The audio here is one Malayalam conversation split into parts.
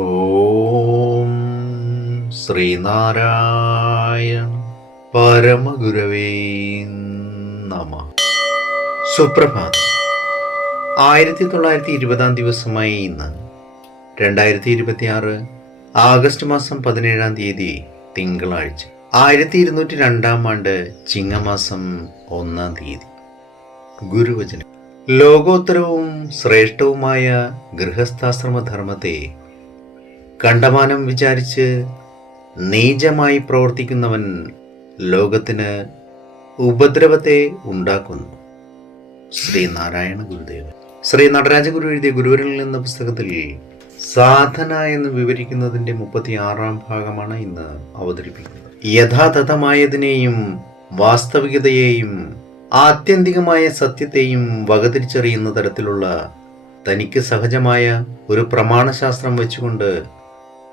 ഓം ശ്രീനാരായണ പരമഗുരവേ നമ. സുപ്രഭാതം. 1920 ദിവസമായി ഇന്ന് 2026 ആഗസ്റ്റ് മാസം 17 തിങ്കളാഴ്ച, 1202 ആണ്ട് ചിങ്ങമാസം 1 ഗുരുവചനം. ലോകോത്തരവും ശ്രേഷ്ഠവുമായ ഗൃഹസ്ഥാശ്രമധർമ്മത്തെ കണ്ടമാനം വിചാരിച്ച് നീചമായി പ്രവർത്തിക്കുന്നവൻ ലോകത്തിന് ഉപദ്രവത്തെ ഉണ്ടാക്കുന്നു. ശ്രീനാരായണ ഗുരുദേവൻ. ശ്രീ നടരാജ ഗുരു എഴുതിയ ഗുരുവരിൽ എന്ന പുസ്തകത്തിൽ സാധന എന്ന് വിവരിക്കുന്നതിൻ്റെ 36 ഭാഗമാണ് ഇന്ന് അവതരിപ്പിക്കുന്നത്. യഥാതഥമായതിനെയും വാസ്തവികതയെയും ആത്യന്തികമായ സത്യത്തെയും വകതിരിച്ചറിയുന്ന തരത്തിലുള്ള തനിക്ക് സഹജമായ ഒരു പ്രമാണശാസ്ത്രം വെച്ചുകൊണ്ട്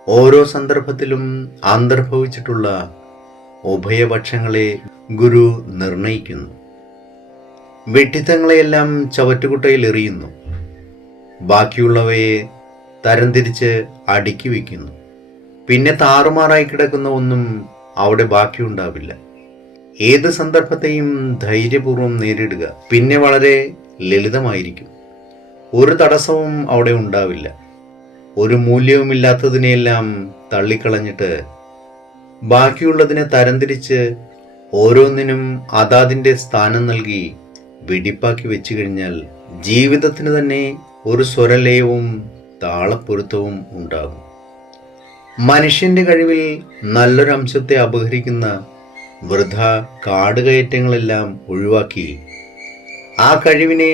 ഓരോ സന്ദർഭത്തിലും അന്തർഭവിച്ചിട്ടുള്ള ഉഭയപക്ഷങ്ങളെ ഗുരു നിർണയിക്കുന്നു. വിഡ്ഢിത്തങ്ങളെയെല്ലാം ചവറ്റുകുട്ടയിൽ എറിയുന്നു. ബാക്കിയുള്ളവയെ തരംതിരിച്ച് അടുക്കി വയ്ക്കുന്നു. പിന്നെ താറുമാറായി കിടക്കുന്ന ഒന്നും അവിടെ ബാക്കിയുണ്ടാവില്ല. ഏത് സന്ദർഭത്തെയും ധൈര്യപൂർവ്വം നേരിടുക പിന്നെ വളരെ ലളിതമായിരിക്കും. ഒരു തടസ്സവും അവിടെ ഉണ്ടാവില്ല. ഒരു മൂല്യവുമില്ലാത്തതിനെയെല്ലാം തള്ളിക്കളഞ്ഞിട്ട് ബാക്കിയുള്ളതിനെ തരംതിരിച്ച് ഓരോന്നിനും അതാതിൻ്റെ സ്ഥാനം നൽകി വെടിപ്പാക്കി വെച്ചു കഴിഞ്ഞാൽ ജീവിതത്തിന് തന്നെ ഒരു സ്വരലയവും താളപ്പൊരുത്തവും ഉണ്ടാകും. മനുഷ്യന്റെ കഴിവിൽ നല്ലൊരു അംശത്തെ അപഹരിക്കുന്ന വൃഥ കാടുകയറ്റങ്ങളെല്ലാം ഒഴിവാക്കി ആ കഴിവിനെ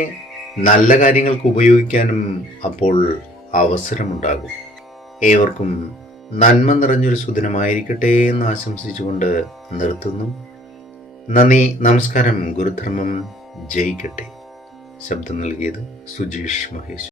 നല്ല കാര്യങ്ങൾക്ക് ഉപയോഗിക്കാനും അപ്പോൾ അവസരമുണ്ടാകും. ഏവർക്കും നന്മ നിറഞ്ഞൊരു സുദിനമായിരിക്കട്ടെ എന്ന് ആശംസിച്ചുകൊണ്ട് നിർത്തുന്നു. നന്ദി, നമസ്കാരം. ഗുരുധർമ്മം ജയിക്കട്ടെ. ശബ്ദം നൽകിയത് സുജീഷ് മഹേഷ്.